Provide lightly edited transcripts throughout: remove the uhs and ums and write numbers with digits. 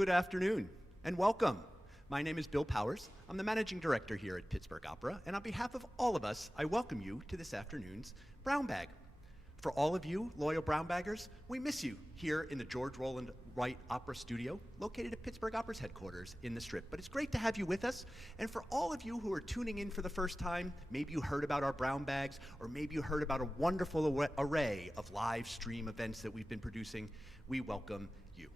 Good afternoon and welcome. My name is Bill Powers. I'm the managing director here at Pittsburgh Opera, and on behalf of all of us, I welcome you to this afternoon's Brown Bag. For all of you loyal Brown Baggers, we miss you here in the George Roland Wright Opera Studio, located at Pittsburgh Opera's headquarters in the Strip. But it's great to have you with us. And for all of you who are tuning in for the first time, maybe you heard about our Brown Bags, or maybe you heard about a wonderful array of live stream events that we've been producing, we welcome you.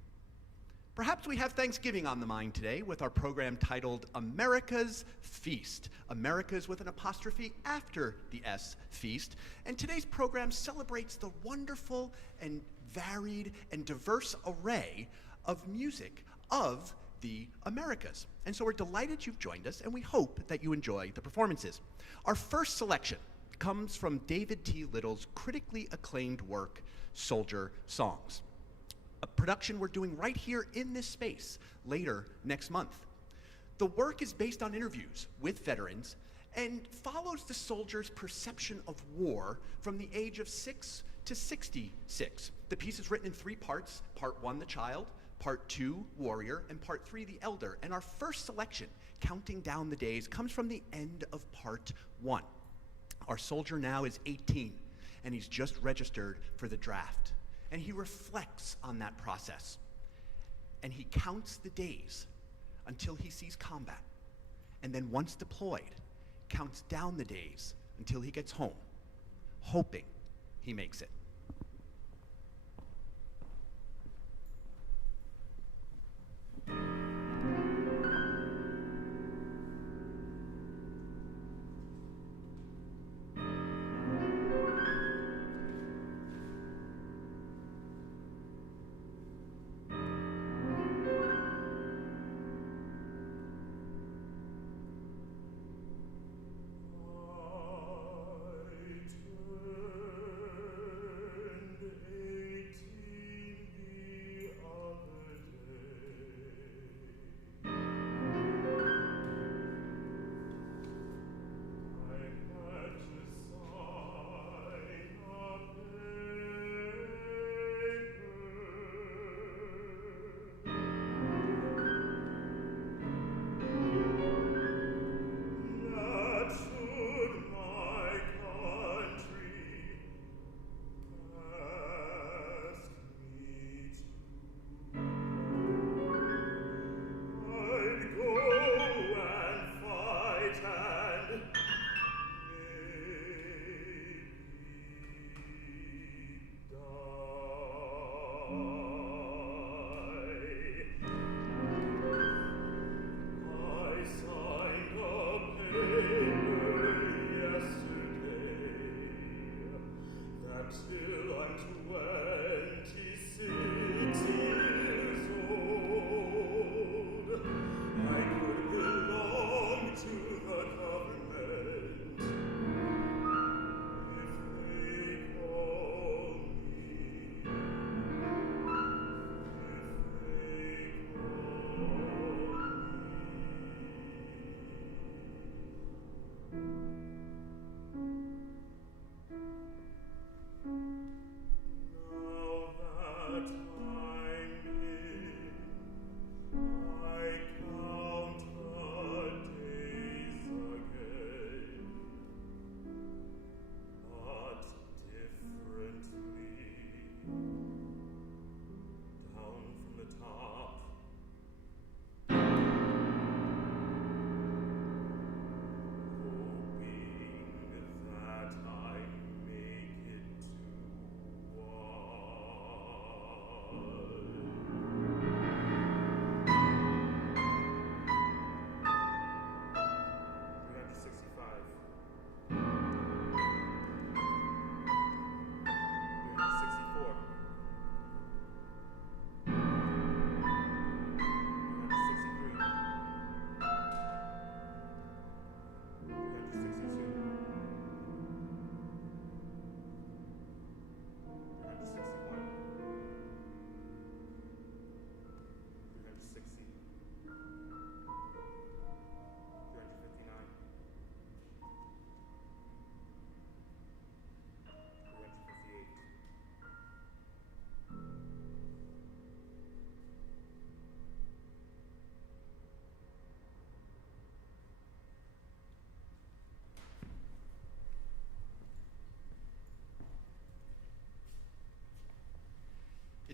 Perhaps we have Thanksgiving on the mind today with our program titled America's Feast. America's with an apostrophe after the S, Feast. And today's program celebrates the wonderful and varied and diverse array of music of the Americas. And so we're delighted you've joined us, and we hope that you enjoy the performances. Our first selection comes from David T. Little's critically acclaimed work, Soldier Songs, a production we're doing right here in this space later next month. The work is based on interviews with veterans and follows the soldiers' perception of war from the age of 6 to 66. The piece is written in 3 parts: part 1, the child; part 2, warrior; and part 3, the elder. And our first selection, Counting Down the Days, comes from the end of part 1. Our soldier now is 18, and he's just registered for the draft. And he reflects on that process. And he counts the days until he sees combat. And then once deployed, counts down the days until he gets home, hoping he makes it.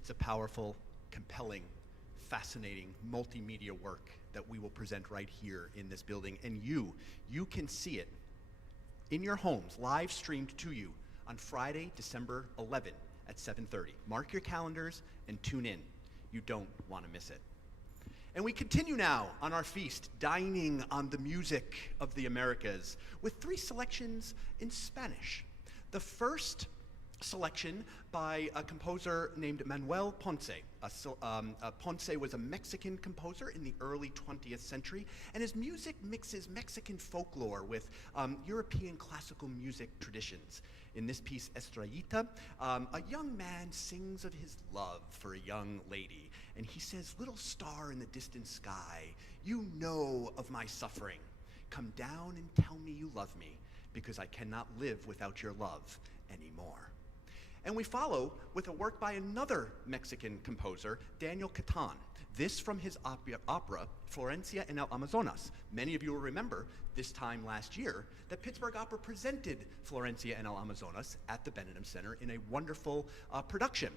It's a powerful, compelling, fascinating multimedia work that we will present right here in this building. And you can see it in your homes, live streamed to you on Friday, December 11 at 7:30. Mark your calendars and tune in. You don't want to miss it. And we continue now on our feast, dining on the music of the Americas, with 3 selections in Spanish. The first selection by a composer named Manuel Ponce. Ponce was a Mexican composer in the early 20th century, and his music mixes Mexican folklore with European classical music traditions. In this piece, Estrellita, a young man sings of his love for a young lady, and he says, "Little star in the distant sky, you know of my suffering. Come down and tell me you love me, because I cannot live without your love anymore." And we follow with a work by another Mexican composer, Daniel Catan. This from his opera, Florencia en el Amazonas. Many of you will remember this time last year that Pittsburgh Opera presented Florencia en el Amazonas at the Benedum Center in a wonderful production.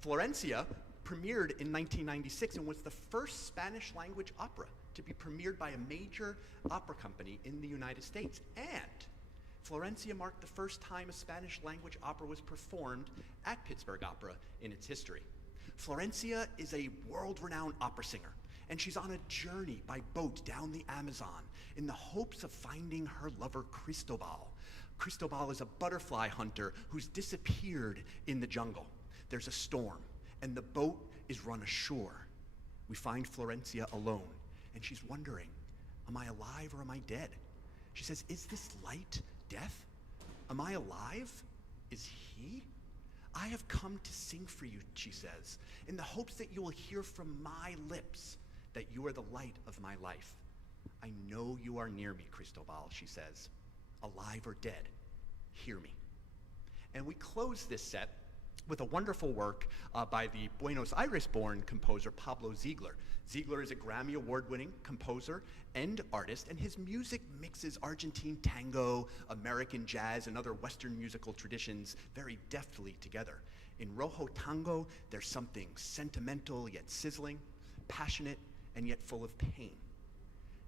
Florencia premiered in 1996 and was the first Spanish language opera to be premiered by a major opera company in the United States. And Florencia marked the first time a Spanish language opera was performed at Pittsburgh Opera in its history. Florencia is a world-renowned opera singer, and she's on a journey by boat down the Amazon in the hopes of finding her lover Cristobal. Cristobal is a butterfly hunter who's disappeared in the jungle. There's a storm, and the boat is run ashore. We find Florencia alone, and she's wondering, am I alive or am I dead? She says, is this light death? Am I alive? Is he? I have come to sing for you, she says, in the hopes that you will hear from my lips that you are the light of my life. I know you are near me, Cristobal, she says. Alive or dead, hear me. And we close this set with a wonderful work by the Buenos Aires-born composer Pablo Ziegler. Ziegler is a Grammy Award-winning composer and artist, and his music mixes Argentine tango, American jazz, and other Western musical traditions very deftly together. In Rojo Tango, there's something sentimental yet sizzling, passionate and yet full of pain.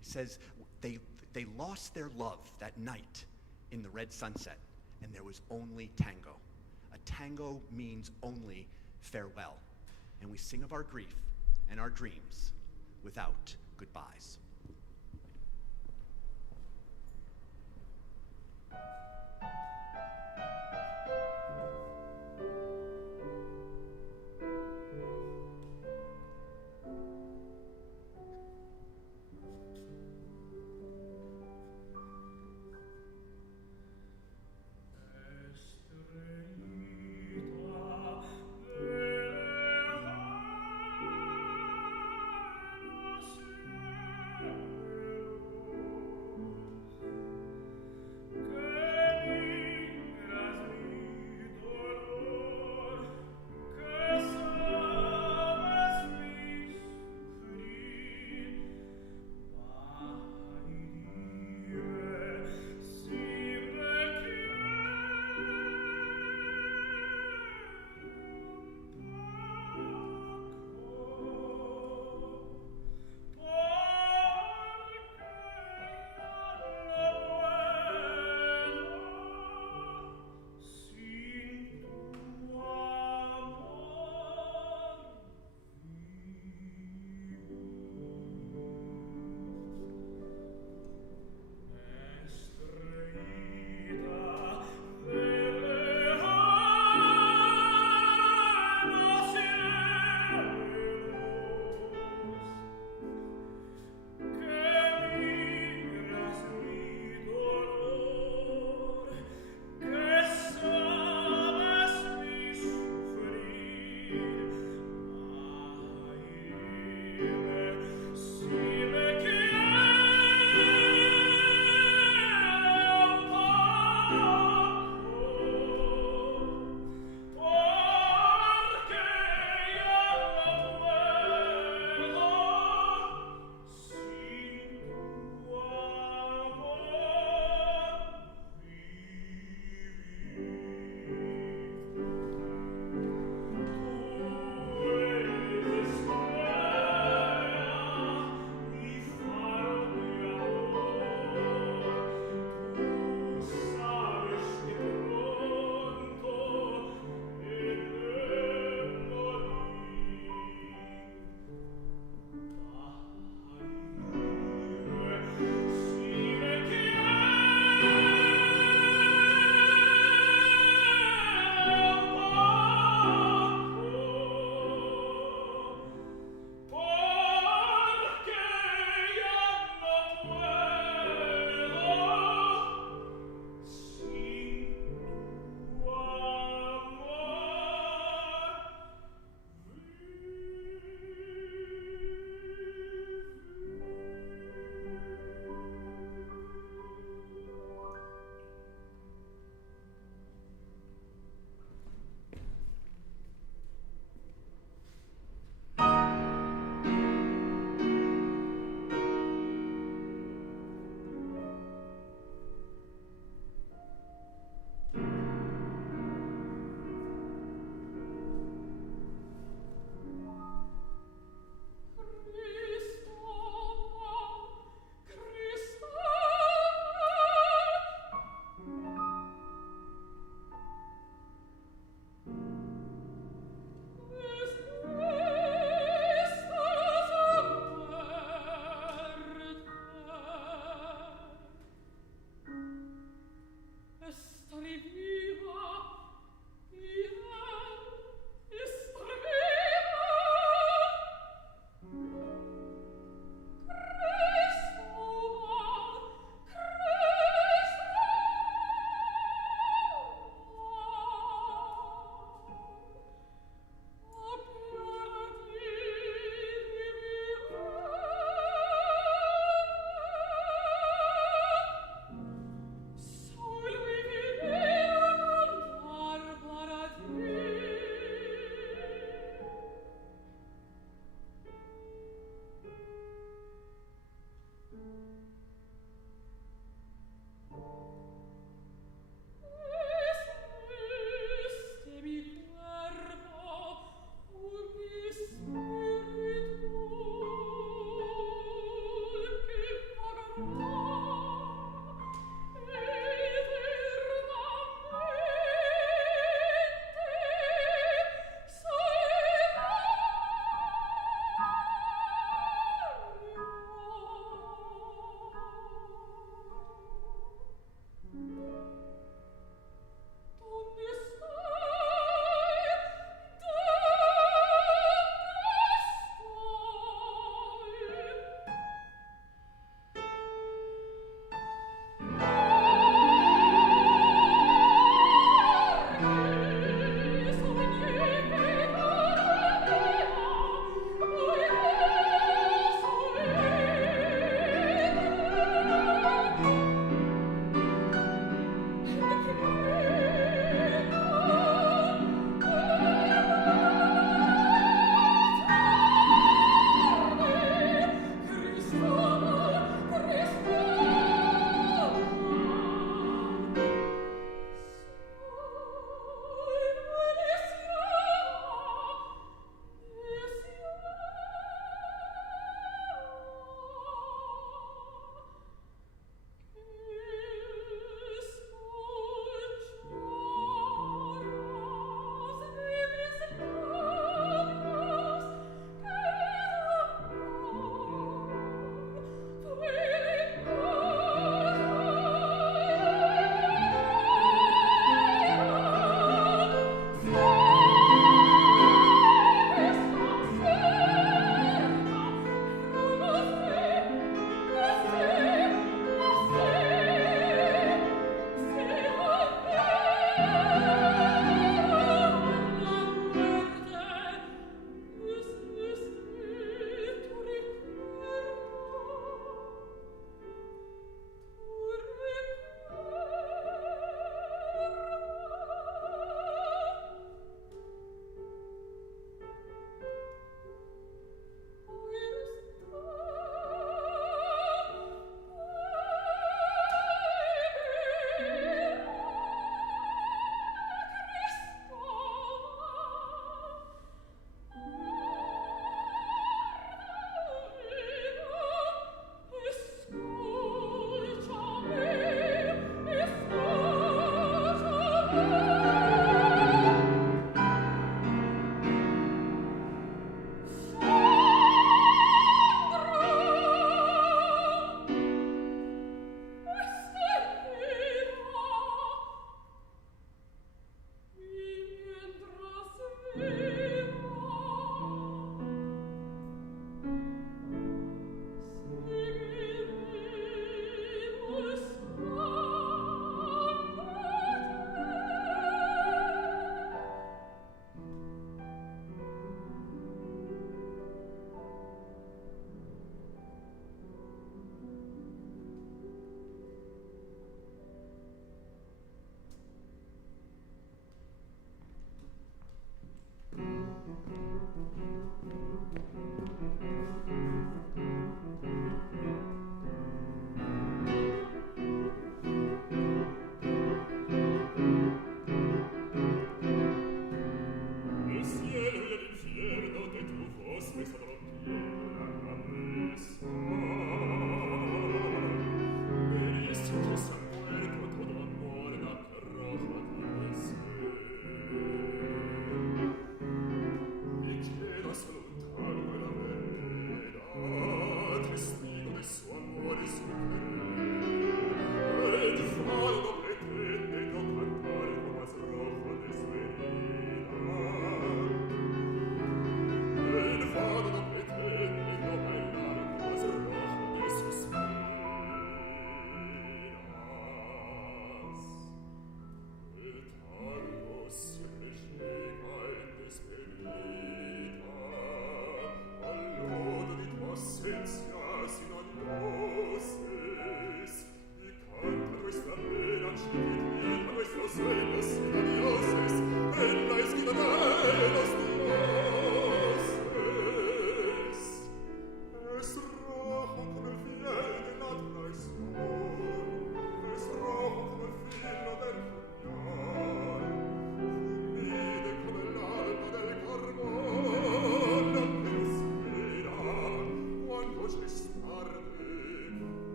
He says they lost their love that night in the red sunset, and there was only tango. A tango means only farewell, and we sing of our grief and our dreams without goodbyes.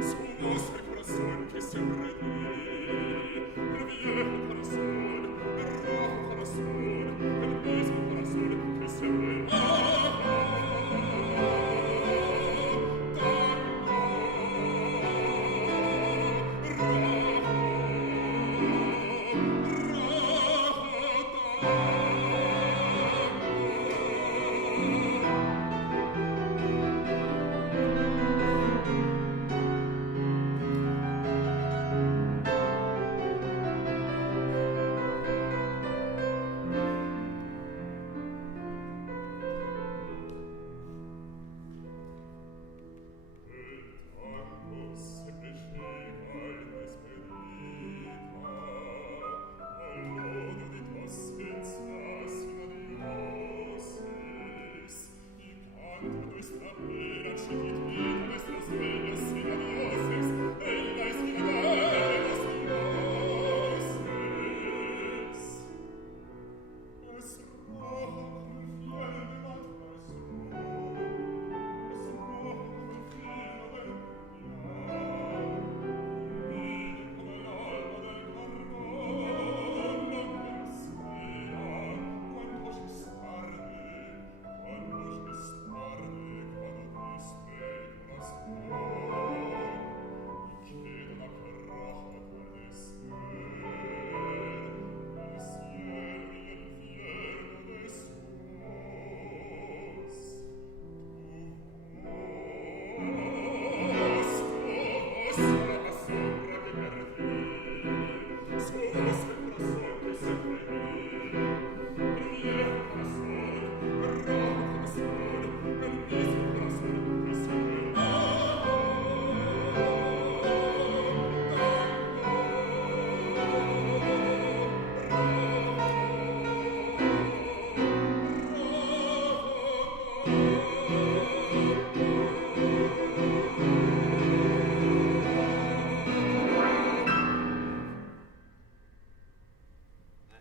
Su el corazón que siempre di, el viejo corazón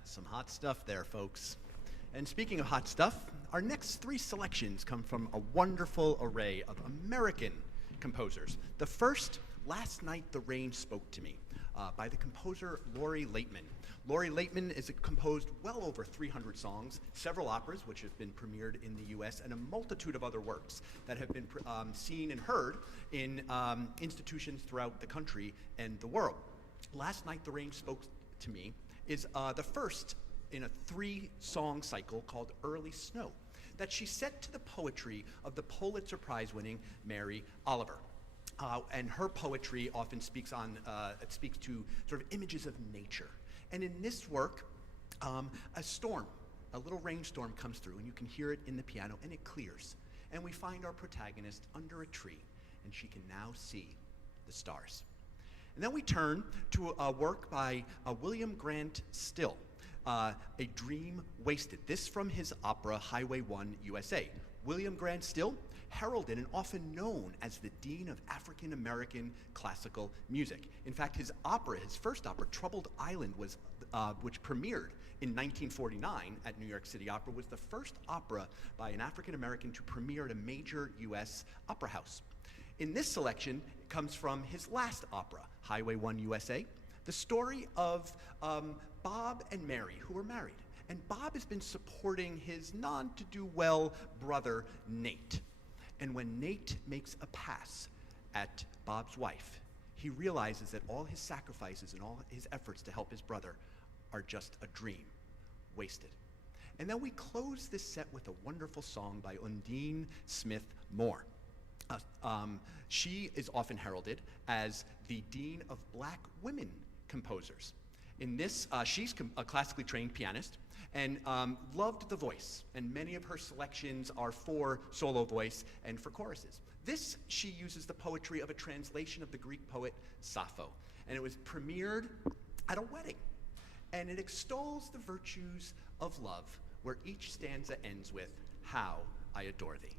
Some hot stuff there, folks. And speaking of hot stuff, our next three selections come from a wonderful array of American composers. The first, Last Night the Rain Spoke to Me, by the composer Lori Laitman. Lori Laitman has composed well over 300 songs, several operas which have been premiered in the US, and a multitude of other works that have been seen and heard in institutions throughout the country and the world. Last Night the Rain Spoke to Me is the first in a 3-song cycle called Early Snow that she set to the poetry of the Pulitzer Prize-winning Mary Oliver. And her poetry often speaks to sort of images of nature. And in this work, a storm, a little rainstorm comes through, and you can hear it in the piano, and it clears. And we find our protagonist under a tree, and she can now see the stars. And then we turn to a work by William Grant Still, A Dream Wasted. This from his opera Highway 1 USA. William Grant Still, heralded and often known as the Dean of African American classical music. In fact, his first opera, Troubled Island, which premiered in 1949 at New York City Opera, was the first opera by an African American to premiere at a major US opera house. In this selection, it comes from his last opera, Highway 1 USA, the story of Bob and Mary, who were married. And Bob has been supporting his none-to-do-well brother, Nate. And when Nate makes a pass at Bob's wife, he realizes that all his sacrifices and all his efforts to help his brother are just a dream, wasted. And then we close this set with a wonderful song by Undine Smith Moore. She is often heralded as the Dean of Black Women Composers. In this, she's a classically trained pianist and loved the voice, and many of her selections are for solo voice and for choruses. This, she uses the poetry of a translation of the Greek poet Sappho, and it was premiered at a wedding, and it extols the virtues of love, where each stanza ends with, "How I adore thee."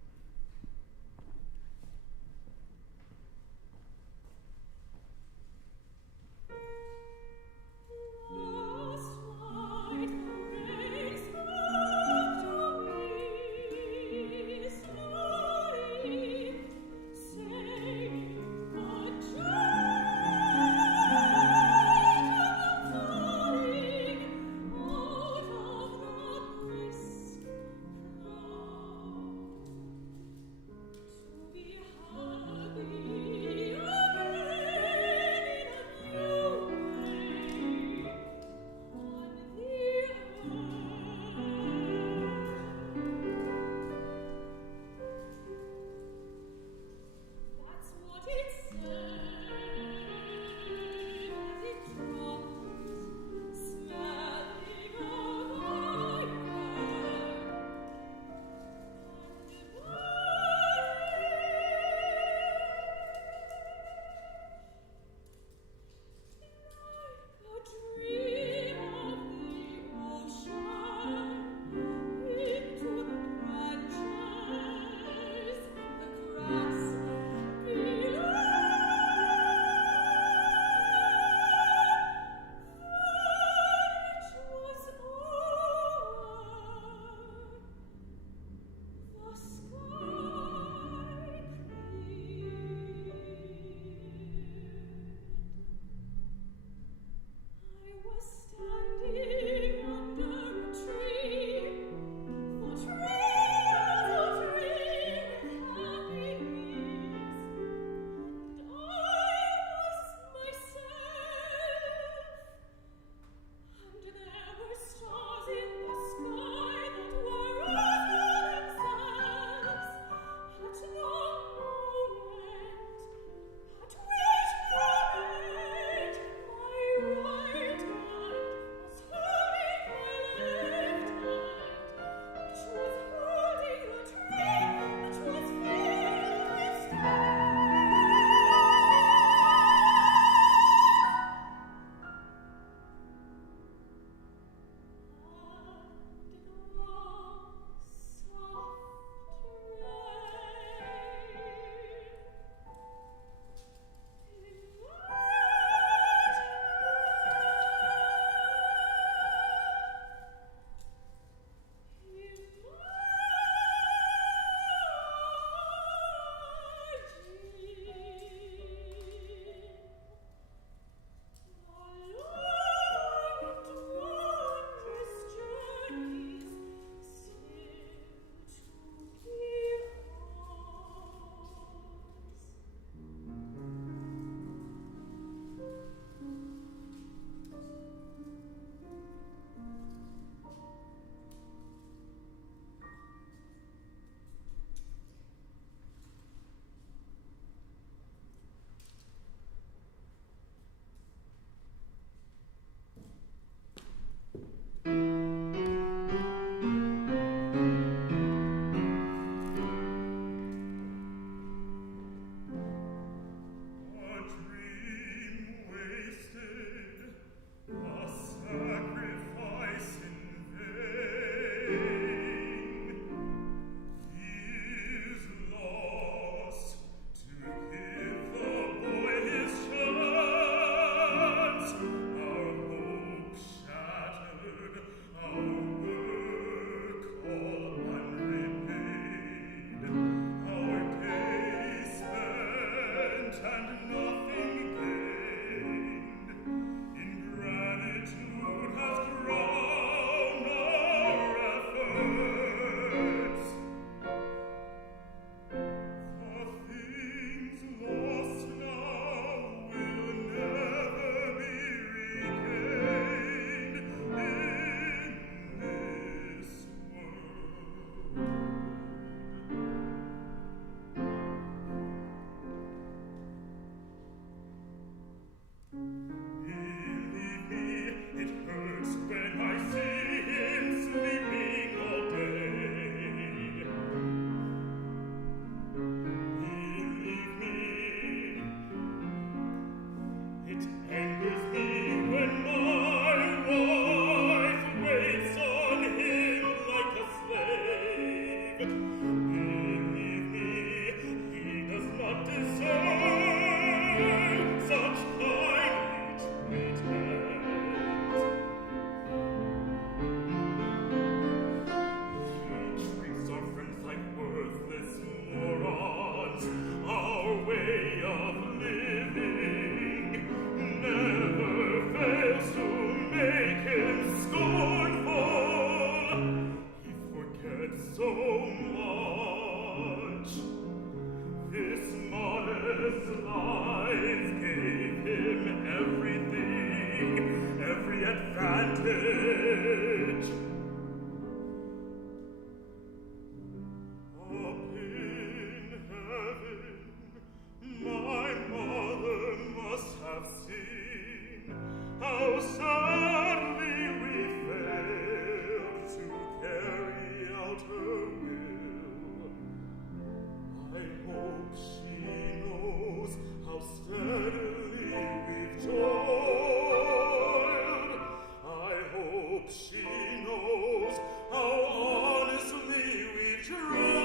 She knows how honestly we've tried.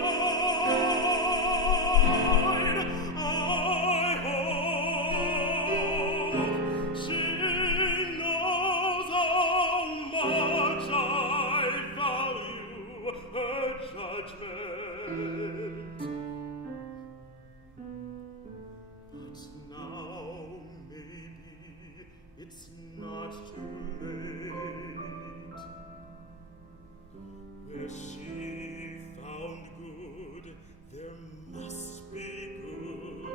I hope she knows how much I value her judgment. But now maybe it's not too late. Where she found good, there must be good.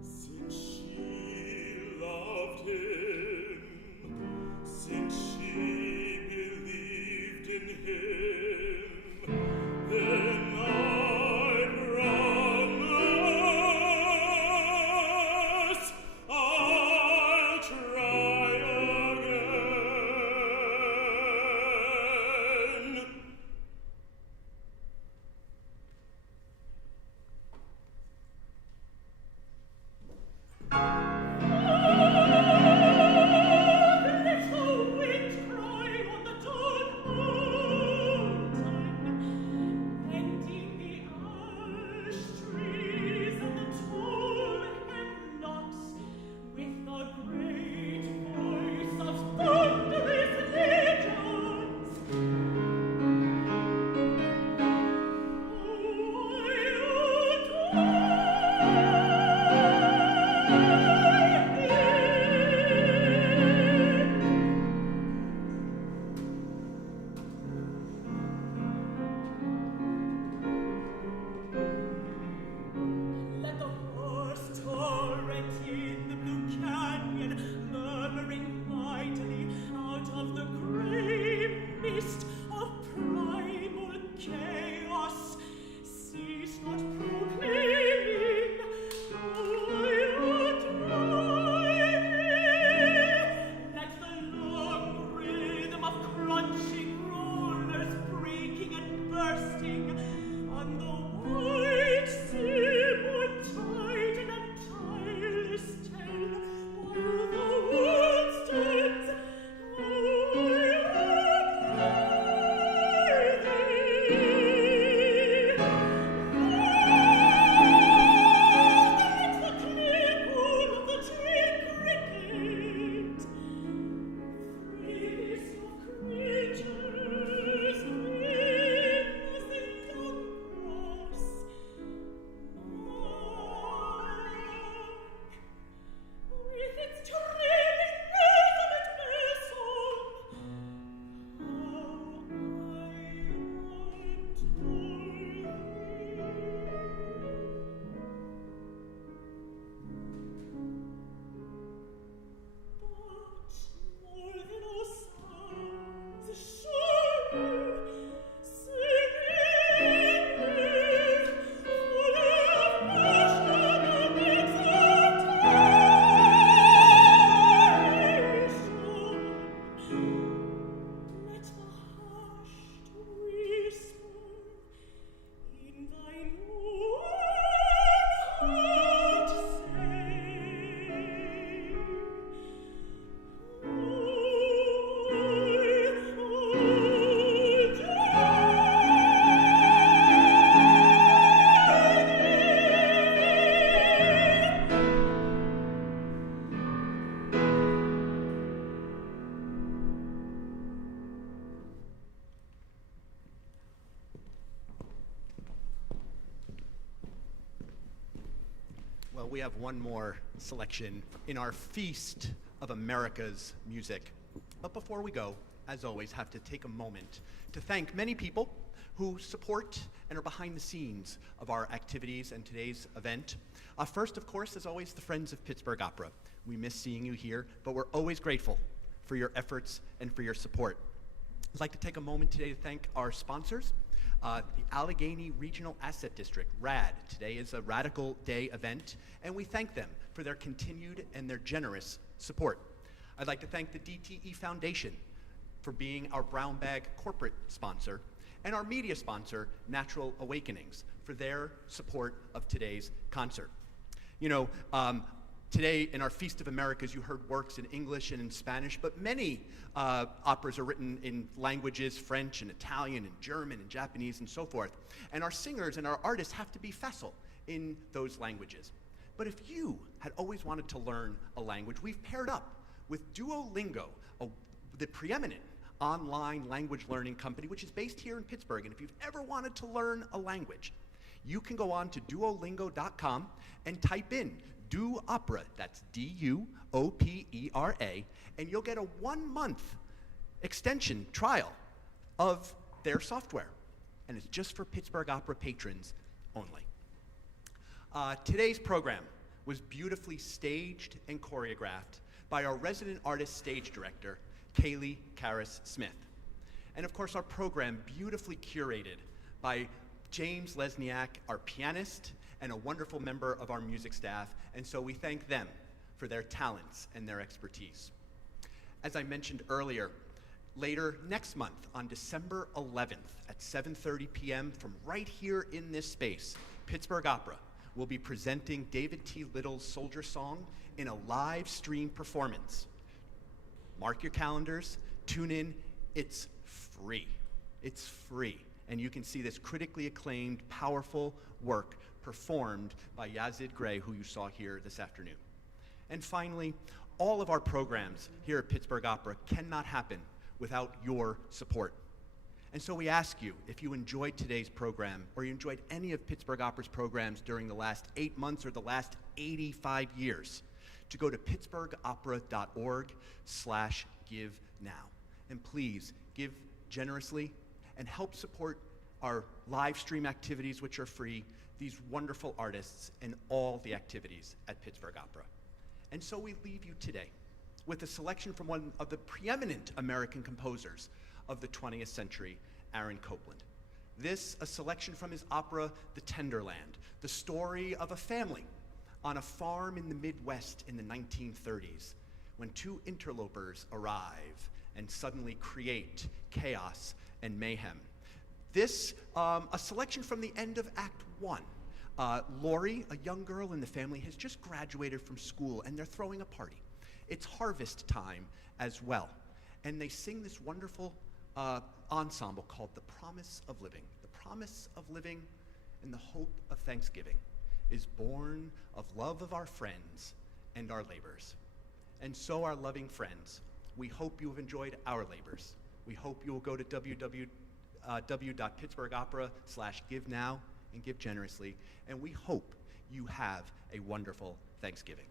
Since she loved him, since she believed in him, then I promise I'll try again. Little wind cry on the dark mountain, bending the ash trees and the tall hemlocks with the great voice of thunderous legends. Let the horse torrent in the blue canyon, murmuring mightily out of the gray mist of primal chaos, cease not proclaiming, "I adore thee." Let the long rhythm of crunching rollers breaking and bursting on the white seaboard tighten and tireless tell while the world stands, "Oh, I adore thee." Let the clear call of the tree cricket, freest of creatures, wings in young grass, mark with its trailing resonant song how I adore thee. But more than all sounds, surely, singing is full of passion and exaltation. Let the hushed whisper in thine own heart say, Well, we have one more selection in our feast of America's music. But before we go, as always, have to take a moment to thank many people who support and are behind the scenes of our activities and today's event. First, of course, as always, the Friends of Pittsburgh Opera. We miss seeing you here, but we're always grateful for your efforts and for your support. I'd like to take a moment today to thank our sponsors. The Allegheny Regional Asset District, RAD. Today is a Radical Day event, and we thank them for their continued and their generous support. I'd like to thank the DTE Foundation for being our Brown Bag corporate sponsor, and our media sponsor, Natural Awakenings, for their support of today's concert. You know, Today, in our Feast of Americas, you heard works in English and in Spanish, but many operas are written in languages, French and Italian and German and Japanese and so forth. And our singers and our artists have to be facile in those languages. But if you had always wanted to learn a language, we've paired up with Duolingo, the preeminent online language learning company, which is based here in Pittsburgh. And if you've ever wanted to learn a language, you can go on to duolingo.com and type in Do Opera, that's D-U-O-P-E-R-A, and you'll get a 1-month extension trial of their software. And it's just for Pittsburgh Opera patrons only. Today's program was beautifully staged and choreographed by our resident artist stage director, Kaylee Karras-Smith. And of course, our program beautifully curated by James Lesniak, our pianist, and a wonderful member of our music staff, and so we thank them for their talents and their expertise. As I mentioned earlier, later next month on December 11th at 7:30 p.m. from right here in this space, Pittsburgh Opera will be presenting David T. Little's Soldier Song in a live stream performance. Mark your calendars, tune in, it's free. It's free. And you can see this critically acclaimed, powerful work performed by Yazid Gray, who you saw here this afternoon. And finally, all of our programs here at Pittsburgh Opera cannot happen without your support. And so we ask you, if you enjoyed today's program, or you enjoyed any of Pittsburgh Opera's programs during the last 8 months or the last 85 years, to go to pittsburghopera.org/give-now. And please give generously and help support our live stream activities, which are free, these wonderful artists, and all the activities at Pittsburgh Opera. And so we leave you today with a selection from one of the preeminent American composers of the 20th century, Aaron Copland. This, a selection from his opera, The Tenderland, the story of a family on a farm in the Midwest in the 1930s, when 2 interlopers arrive and suddenly create chaos and mayhem. This, a selection from the end of Act 1. Lori, a young girl in the family, has just graduated from school and they're throwing a party. It's harvest time as well. And they sing this wonderful ensemble called The Promise of Living. The promise of living and the hope of thanksgiving is born of love of our friends and our labors. And so, our loving friends, we hope you have enjoyed our labors. We hope you will go to www.pittsburghopera.com/give-now and give generously. And we hope you have a wonderful Thanksgiving.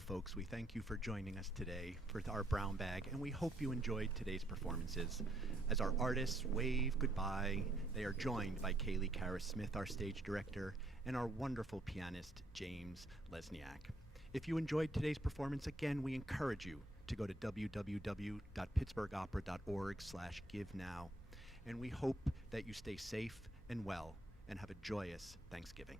folks, we thank you for joining us today for our Brown Bag, and we hope you enjoyed today's performances. As our artists wave goodbye, they are joined by Kaylee Karras-Smith, our stage director, and our wonderful pianist, James Lesniak. If you enjoyed today's performance, again, we encourage you to go to www.pittsburghopera.org/givenow, and we hope that you stay safe and well and have a joyous Thanksgiving.